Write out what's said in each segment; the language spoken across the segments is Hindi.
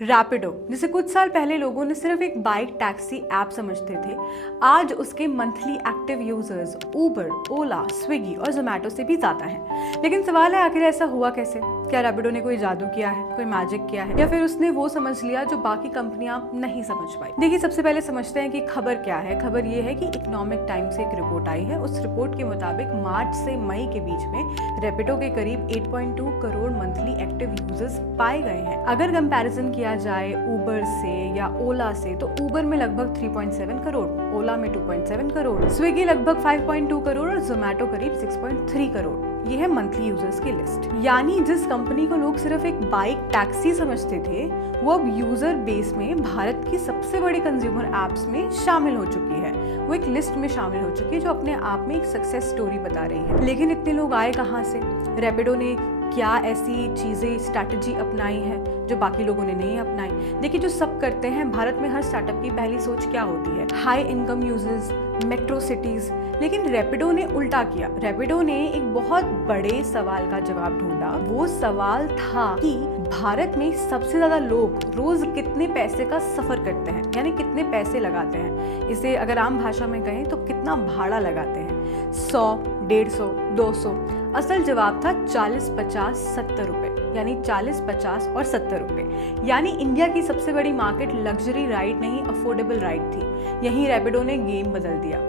रैपिडो, जिसे कुछ साल पहले लोगों ने सिर्फ एक बाइक टैक्सी ऐप समझते थे, आज उसके मंथली एक्टिव यूजर्स उबर, ओला, स्विगी और जोमेटो से भी ज़्यादा हैं। लेकिन सवाल है, आखिर ऐसा हुआ कैसे? क्या रैपिडो ने कोई जादू किया है, कोई मैजिक किया है, या फिर उसने वो समझ लिया जो बाकी कंपनियां नहीं समझ पाई? देखिए, सबसे पहले समझते हैं कि खबर क्या है। खबर ये है कि इकोनॉमिक टाइम्स से एक रिपोर्ट आई है। उस रिपोर्ट के मुताबिक मार्च से मई के बीच में रैपिडो के करीब 8.2 करोड़ मंथली एक्टिव यूजर्स पाए गए हैं। अगर कंपैरिजन किया जाए उबर से या ओला से, तो उबर में लगभग 3.7 करोड़, ओला में 2.7 करोड़, स्विगी लगभग 5.2 करोड़ और जोमेटो करीब 6.3 करोड़। ये है मंथली यूजर्स की लिस्ट। यानी जिस कंपनी को लोग सिर्फ एक बाइक टैक्सी समझते थे, वो अब यूजर बेस में भारत की सबसे बड़ी कंज्यूमर एप्स में शामिल हो चुकी है। वो एक लिस्ट में शामिल हो चुकी है जो अपने आप में एक सक्सेस स्टोरी बता रही है। लेकिन इतने लोग आए कहाँ से? रैपिडो ने क्या ऐसी चीजें, स्ट्रैटेजी अपनाई है जो बाकी लोगों ने नहीं अपनाई? देखिए, जो सब करते हैं, भारत में हर स्टार्टअप की पहली सोच क्या होती है? High income users, metro cities. लेकिन रैपिडो ने उल्टा किया। रैपिडो ने एक बहुत बड़े सवाल का जवाब ढूंढा। वो सवाल था कि भारत में सबसे ज्यादा लोग रोज कितने पैसे का सफर करते हैं, यानी कितने पैसे लगाते हैं। इसे अगर आम भाषा में कहें तो कितना भाड़ा लगाते हैं? 100, 150, 200। असल जवाब था 40, 50, 70 रुपए, यानी 40, 50 और 70 रुपए। यानी इंडिया की सबसे बड़ी मार्केट लग्जरी राइड नहीं, अफोर्डेबल राइड थी। यहीं रैपिडो ने गेम बदल दिया।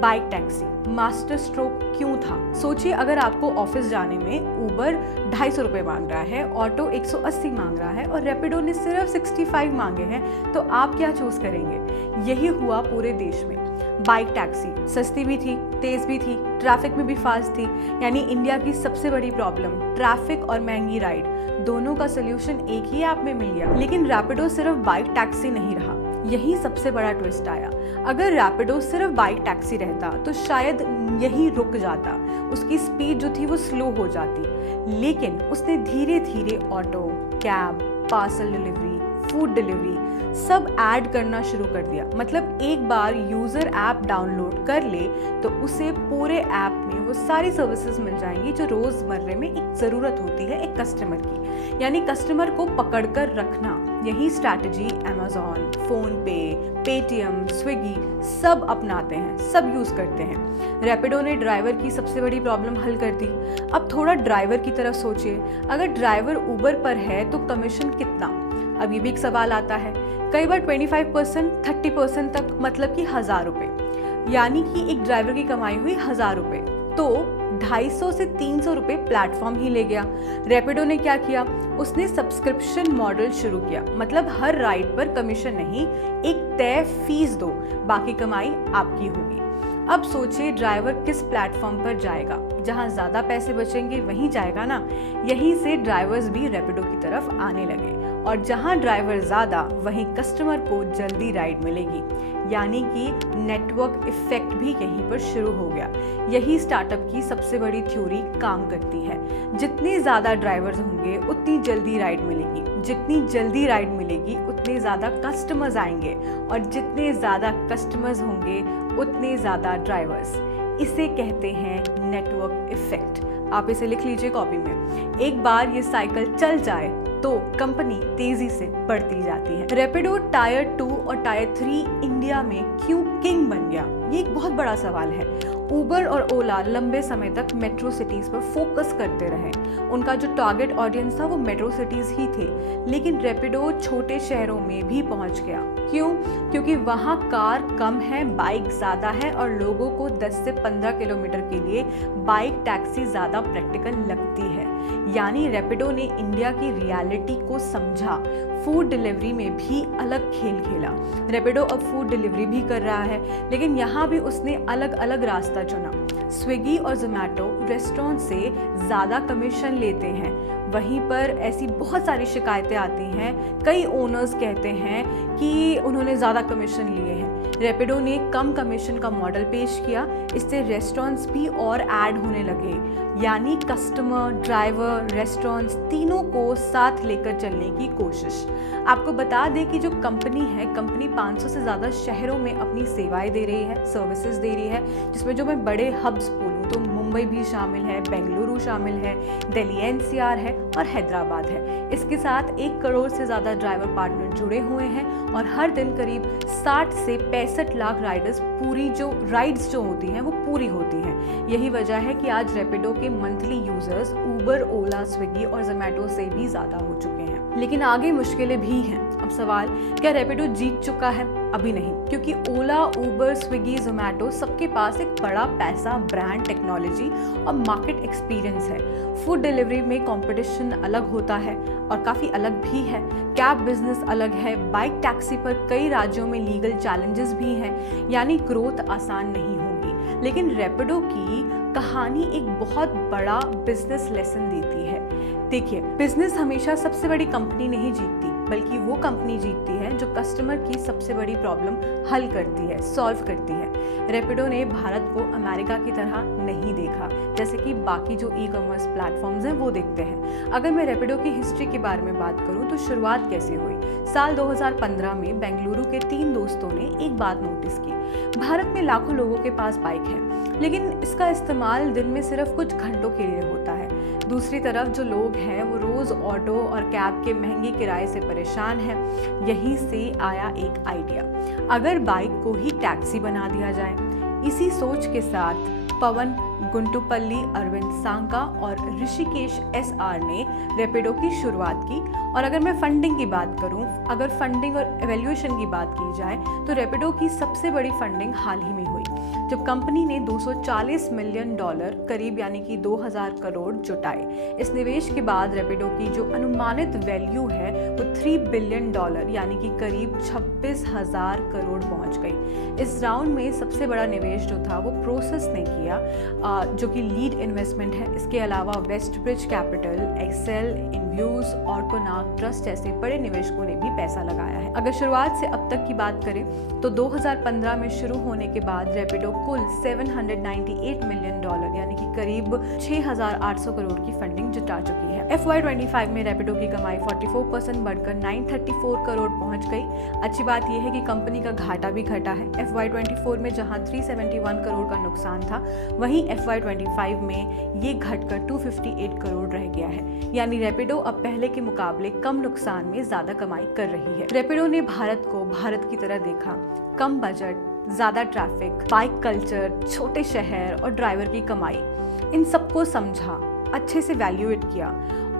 बाइक टैक्सी मास्टर स्ट्रोक क्यों था? सोचिए, अगर आपको ऑफिस जाने में उबर 250 रुपए मांग रहा है, ऑटो 180 मांग रहा है और रैपिडो ने सिर्फ 65 मांगे हैं, तो आप क्या चूज करेंगे? यही हुआ पूरे देश में। बाइक टैक्सी सस्ती भी थी, तेज भी थी, ट्रैफिक में भी फास्ट थी। यानी इंडिया की सबसे बड़ी प्रॉब्लम, ट्रैफिक और महंगी राइड, दोनों का सोल्यूशन एक ही ऐप में मिल गया। लेकिन रैपिडो सिर्फ बाइक टैक्सी नहीं रहा। यही सबसे बड़ा ट्विस्ट आया। अगर रैपिडो सिर्फ बाइक टैक्सी रहता तो शायद यही रुक जाता, उसकी स्पीड जो थी वो स्लो हो जाती। लेकिन उसने धीरे धीरे auto, cab, parcel delivery, food delivery सब ऐड करना शुरू कर दिया। मतलब एक बार यूजर ऐप डाउनलोड कर ले तो उसे पूरे ऐप में वो सारी सर्विसेज मिल जाएंगी जो रोजमर्रे में एक जरूरत होती है एक कस्टमर की। यानी कस्टमर को पकड़कर रखना। यही स्ट्रैटेजी अमेज़न, फोन पे, पेटीएम, स्विगी सब अपनाते हैं, सब यूज करते हैं। रैपिडो ने ड्राइवर की सबसे बड़ी प्रॉब्लम हल कर दी। अब थोड़ा ड्राइवर की तरफ सोचिए। अगर ड्राइवर उबर पर है तो कमीशन कितना? अब ये भी एक सवाल आता है। कई बार 25%, 30% तक, मतलब कि 1000 रुपए। यानी कि एक ड्राइवर की कमाई हुई 1000 रुपए, तो 250 से 300 रुपए प्लेटफॉर्म ही ले गया। रैपिडो ने क्या किया? उसने सब्सक्रिप्शन मॉडल शुरू किया। मतलब हर राइड पर कमीशन नहीं, एक तय फीस दो, बाकी कमाई आपकी होगी। अब सोचिए, ड्राइवर किस प्लेटफॉर्म पर जाएगा? जहां ज्यादा पैसे बचेंगे वहीं जाएगा ना। यहीं से ड्राइवर्स भी रैपिडो की तरफ आने लगे। और जहां ड्राइवर ज्यादा, वहीं कस्टमर को जल्दी राइड मिलेगी। यानी कि नेटवर्क इफेक्ट भी यहीं पर शुरू हो गया। यही स्टार्टअप की सबसे बड़ी थ्योरी काम करती है। जितने ज्यादा ड्राइवर्स होंगे उतनी जल्दी राइड मिलेगी, जितनी जल्दी राइड मिलेगी उतने ज्यादा कस्टमर्स आएंगे, और जितने ज्यादा कस्टमर्स होंगे उतने ज्यादा ड्राइवर्स। इसे कहते हैं नेटवर्क इफेक्ट। आप इसे लिख लीजिए कॉपी में। एक बार ये साइकिल चल जाए तो कंपनी तेजी से बढ़ती जाती है। रैपिडो टायर 2 और टायर 3 इंडिया में क्यों किंग बन गया? ये एक बहुत बड़ा सवाल है। उबर और ओला लंबे समय तक मेट्रो सिटीज पर फोकस करते रहे। उनका जो टारगेट ऑडियंस था वो मेट्रो सिटीज ही थे। लेकिन रैपिडो छोटे शहरों में भी पहुंच गया। क्यों? क्योंकि वहां कार कम है, बाइक ज्यादा है और लोगों को 10 से 15 किलोमीटर के लिए बाइक टैक्सी ज्यादा प्रैक्टिकल लगती है। यानी रैपिडो ने इंडिया की रियलिटी को समझा। फूड डिलीवरी में भी अलग खेल खेला। रैपिडो अब फूड डिलीवरी भी कर रहा है, लेकिन यहाँ भी उसने अलग अलग रास्ता चुना। स्विगी और जोमेटो रेस्टोरेंट से ज़्यादा कमीशन लेते हैं। वहीं पर ऐसी बहुत सारी शिकायतें आती हैं। कई ओनर्स कहते हैं कि उन्होंने ज़्यादा कमीशन लिए हैं। रैपिडो ने कम कमीशन का मॉडल पेश किया। इससे रेस्टोरेंट्स भी और ऐड होने लगे। यानी कस्टमर, ड्राइवर, रेस्टोरेंट्स तीनों को साथ लेकर चलने की कोशिश। आपको बता दें कि जो कंपनी है, कंपनी 500 से ज़्यादा शहरों में अपनी सेवाएं दे रही है, सर्विसेज दे रही है। जिसमें जो मैं बड़े हब्स बोलूँ तो मुंबई भी शामिल है, बेंगलुरु शामिल है, दिल्ली एनसीआर है और हैदराबाद है। इसके साथ 1 करोड़ से ज़्यादा ड्राइवर पार्टनर जुड़े हुए हैं और हर दिन करीब 60 से 65 लाख राइड्स राइड्स जो होती हैं वो पूरी होती हैं। यही वजह है कि आज रैपिडो के मंथली यूजर्स उबर, ओला, स्विगी और जोमैटो से भी ज़्यादा हो चुके हैं। लेकिन आगे मुश्किलें भी हैं। अब सवाल, क्या रैपिडो जीत चुका है? अभी नहीं, क्योंकि ओला, उबर, स्विगी, जोमैटो सबके पास एक बड़ा पैसा, ब्रांड, टेक्नोलॉजी और मार्केट एक्सपीरियंस है। फूड डिलीवरी में कंपटीशन अलग होता है और काफ़ी अलग भी है। कैब बिजनेस अलग है। बाइक टैक्सी पर कई राज्यों में लीगल चैलेंजेस भी हैं, यानी ग्रोथ आसान नहीं होगी। लेकिन रैपिडो की कहानी एक बहुत बड़ा बिजनेस लेसन देती है। देखिए, बिजनेस हमेशा सबसे बड़ी कंपनी नहीं जीतती, बल्कि वो कंपनी जीतती है जो कस्टमर की सबसे बड़ी प्रॉब्लम हल करती है, सॉल्व करती है। रैपिडो ने भारत को अमेरिका की तरह नहीं देखा, जैसे कि बाकी जो ई कॉमर्स प्लेटफॉर्म्स हैं वो देखते हैं। अगर मैं रैपिडो की हिस्ट्री के बारे में बात करूं तो शुरुआत कैसे हुई। साल 2015 में बेंगलुरु के 3 दोस्तों ने एक बात नोटिस की। भारत में लाखों लोगों के पास बाइक है, लेकिन इसका इस्तेमाल दिन में सिर्फ कुछ घंटों के लिए होता है। दूसरी तरफ जो लोग हैं वो रोज़ ऑटो और कैब के महंगे किराए से परेशान हैं। यहीं से आया एक आइडिया, अगर बाइक को ही टैक्सी बना दिया जाए। इसी सोच के साथ पवन गुंटुपल्ली, अरविंद सांका और ऋषिकेश एसआर ने रैपिडो की शुरुआत की। और अगर मैं फंडिंग की बात करूं, अगर फंडिंग और एवेल्यूएशन की बात की जाए तो रैपिडो की सबसे बड़ी फंडिंग हाल ही में हुई, जब कंपनी ने $240 मिलियन करीब यानी कि 2000 करोड़ जुटाए। इस निवेश के बाद रैपिडो की जो अनुमानित वैल्यू है वो $3 बिलियन यानी कि करीब 26,000 करोड़ पहुंच गई। इस राउंड में सबसे बड़ा निवेश जो था वो प्रोसेस ने किया, जो कि लीड इन्वेस्टमेंट है। इसके अलावा वेस्टब्रिज कैपिटल, एक्सेल, इन्व्यूज और कोनार्क ट्रस्ट जैसे बड़े निवेशकों ने भी पैसा लगाया है। अगर शुरुआत से अब तक की बात करें तो 2015 में शुरू होने के बाद रैपिडो कुल $798 मिलियन यानी कि करीब 6,800 करोड़ की फंडिंग जुटा चुकी है। FY25 में रैपिडो की कमाई 44% बढ़कर 934 करोड़ पहुंच गई। अच्छी बात यह है कि कंपनी का घाटा भी घटा है। FY24 में जहां 371 करोड़ का नुकसान था, वहीं FY25 में ये घटकर 258 करोड़ रह गया है। यानी रैपिडो अब पहले के मुकाबले कम नुकसान में ज्यादा कमाई कर रही है। रैपिडो ने भारत को भारत की तरह देखा, कम बजट, ज़्यादा ट्रैफिक, बाइक कल्चर, छोटे शहर और ड्राइवर की कमाई, इन सबको समझा, अच्छे से वैल्यूएट किया।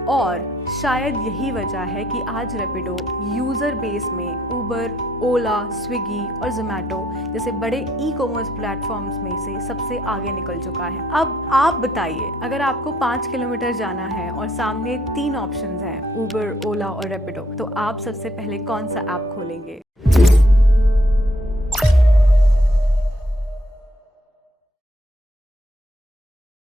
और शायद यही वजह है कि आज रैपिडो यूज़र बेस में उबर, ओला, स्विगी और जोमैटो जैसे बड़े ई कॉमर्स प्लेटफॉर्म्स में से सबसे आगे निकल चुका है। अब आप बताइए, अगर आपको 5 किलोमीटर जाना है और सामने 3 ऑप्शंस हैं, उबर, ओला और रैपिडो, तो आप सबसे पहले कौन सा ऐप खोलेंगे?